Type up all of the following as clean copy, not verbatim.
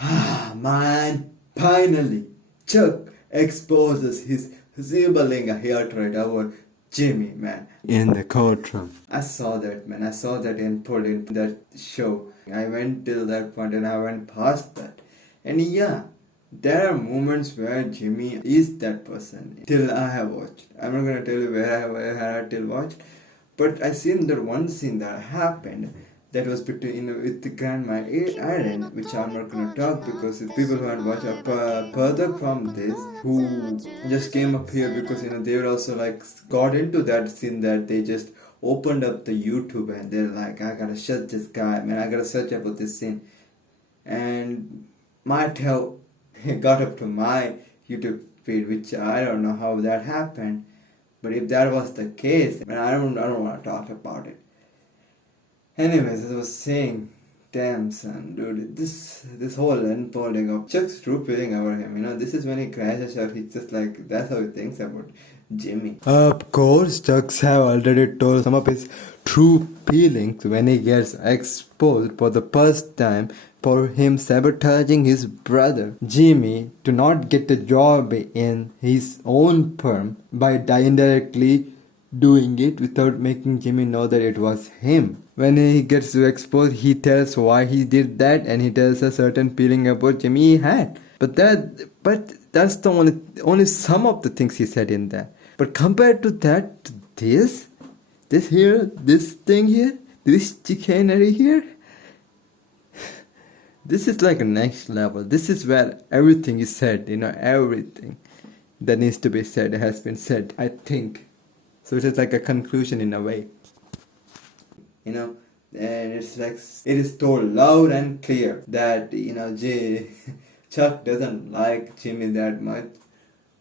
Ah, man, finally, Chuck exposes his sibling hatred over Jimmy, man. In the courtroom. I saw that, man. I saw that input in that show. I went till that point and I went past that. And yeah, there are moments where Jimmy is that person. Till I have watched. I'm not gonna tell you where I had till watched. But I seen that one scene that happened that was between with the Grandma Aaron, which I'm not gonna talk because if people who haven't watched further from this, who just came up here because they were also like got into that scene that they just opened up the YouTube and they're like, I gotta shut this guy, man, I gotta search about this scene, and might have got up to my YouTube feed, which I don't know how that happened. But if that was the case, I don't want to talk about it. Anyways, as I was saying, damn son, dude, this whole unfolding of Chuck's true feeling about him, this is when he crashes out. He's just like, that's how he thinks about Jimmy. Of course, Chucks have already told some of his true feelings when he gets exposed for the first time for him sabotaging his brother Jimmy to not get a job in his own firm by indirectly doing it without making Jimmy know that it was him. When he gets exposed, he tells why he did that and he tells a certain feeling about Jimmy he had. But that's the only some of the things he said in that. But compared to that, this thing here, this chicanery here, this is like a next level. This is where everything is said, everything that needs to be said has been said, I think. So it is like a conclusion in a way. And it's like, it is told loud and clear that, Chuck doesn't like Jimmy that much.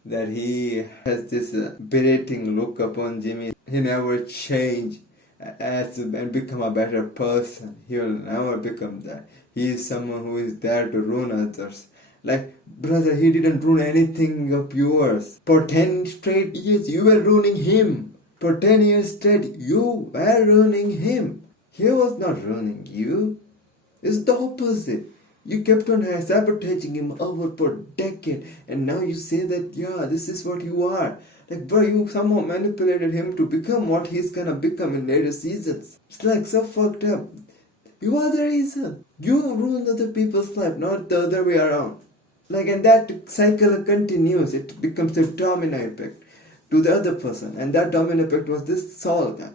That he has this berating look upon Jimmy. He never change and become a better person. He will never become that. He is someone who is there to ruin others. Like, brother, he didn't ruin anything of yours. For 10 straight years, you were ruining him. For 10 years straight, you were ruining him. He was not ruining you. It's the opposite. You kept on sabotaging him over for a decade, and now you say that, yeah, this is what you are. Like, bro, you somehow manipulated him to become what he's gonna become in later seasons. It's like so fucked up. You are the reason. You ruined other people's life, not the other way around. Like, and that cycle continues. It becomes a domino effect to the other person, and that domino effect was this Saul guy.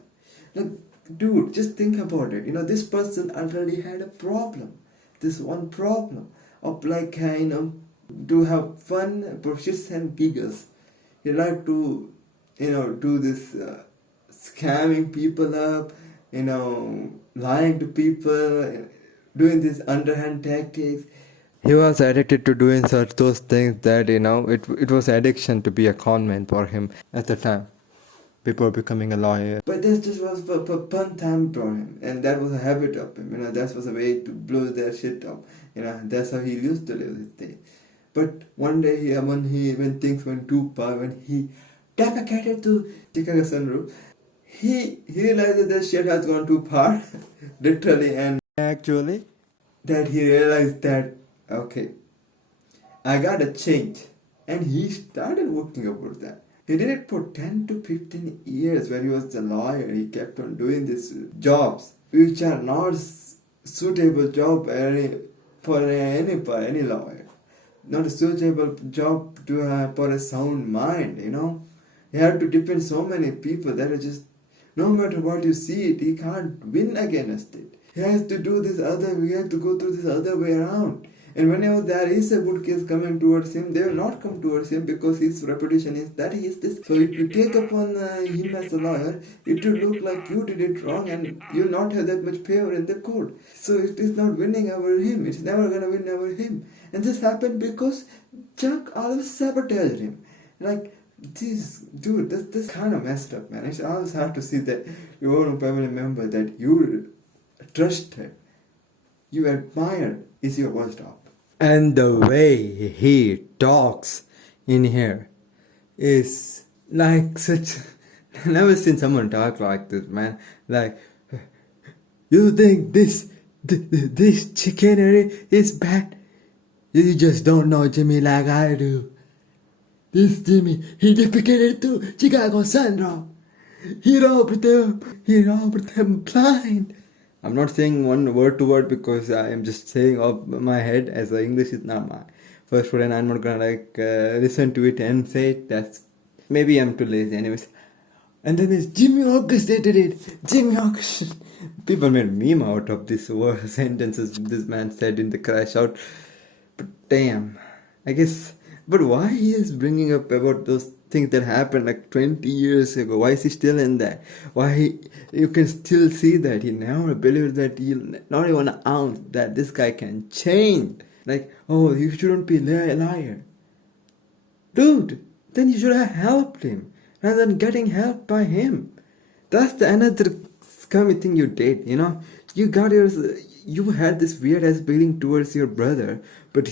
Like, dude, just think about it. This person already had a problem. This one problem of like, to have fun, shits and giggles. You like to, do this scamming people up, lying to people, doing these underhand tactics. He was addicted to doing such those things that, it was addiction to be a conman for him at the time, before becoming a lawyer. But this just was for fun time for him, and that was a habit of him. That was a way to blow their shit up. That's how he used to live his day. But one day, when things went too far, when he defecated to Chicago sunroof, he realized that the shit has gone too far, literally and actually, that he realized that, okay, I gotta change. And he started working about that. He did it for 10 to 15 years when he was a lawyer. He kept on doing these jobs, which are not suitable job for any lawyer. Not a suitable job for a sound mind, He had to defend so many people that are just, no matter what you see it, he can't win against it. He has to do we have to go through this other way around. And whenever there is a good case coming towards him, they will not come towards him because his reputation is that he is this. So if you take upon him as a lawyer, it will look like you did it wrong and you will not have that much favor in the court. So it is not winning over him. It's never going to win over him. And this happened because Chuck always sabotaged him. Like, this kind of messed up, man. I always have to see that your own family member that you trusted, you admired, is your worst off. And the way he talks in here is like such. I've never seen someone talk like this, man. Like, you think this chicanery is bad? You just don't know Jimmy like I do. This Jimmy, he defecated to Chicago Sun. He robbed them blind. I'm not saying one word to word because I am just saying off my head as the English is not my first word and I'm not gonna listen to it and say it. That's maybe I'm too lazy. Anyways, and then there's Jimmy orchestrated it. Jimmy orchestrated. People made meme out of this word sentences this man said in the crash out. But damn, I guess. But why he is bringing up about those things that happened like 20 years ago? Why is he still in that? You can still see that he never believed that he not even an ounce that this guy can change. Like, oh, you shouldn't be a liar, dude. Then you should have helped him rather than getting helped by him. That's the another scummy thing you did. You had this weird ass feeling towards your brother, but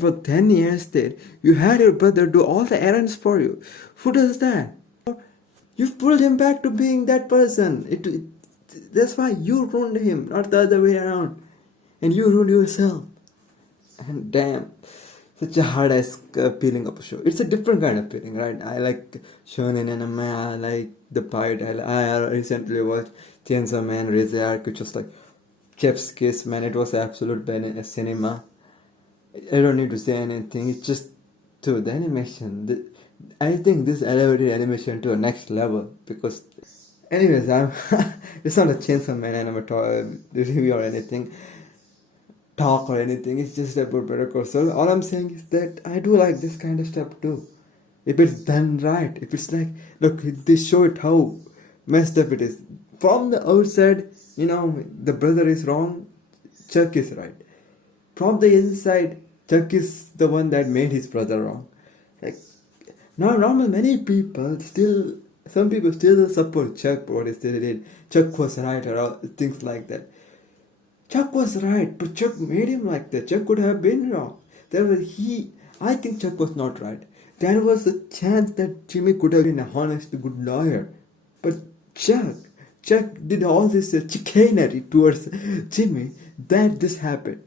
for 10 years there, you had your brother do all the errands for you. Who does that? You've pulled him back to being that person. That's why you ruined him, not the other way around. And you ruined yourself. And damn, such a hard ass feeling of a show. It's a different kind of feeling, right? I like shonen anime, I like the pirate. I recently watched Chainsaw Man, Rise Arc, which was like Chef's Kiss, man. It was absolute cinema. I don't need to say anything. It's just to the animation. I think this elevated animation to a next level because, anyways, it's not a Chainsaw Man anime review or anything, talk or anything. It's just about Better Call Saul. All I'm saying is that I do like this kind of stuff too. If it's done right, if it's like, look, they show it how messed up it is. From the outside, the brother is wrong, Chuck is right. From the inside, Chuck is the one that made his brother wrong. Like, now, many people some people still support Chuck for what he did. Chuck was right, or things like that. Chuck was right, but Chuck made him like that. Chuck could have been wrong. I think Chuck was not right. There was a chance that Jimmy could have been a honest, good lawyer. But Chuck did all this chicanery towards Jimmy that this happened.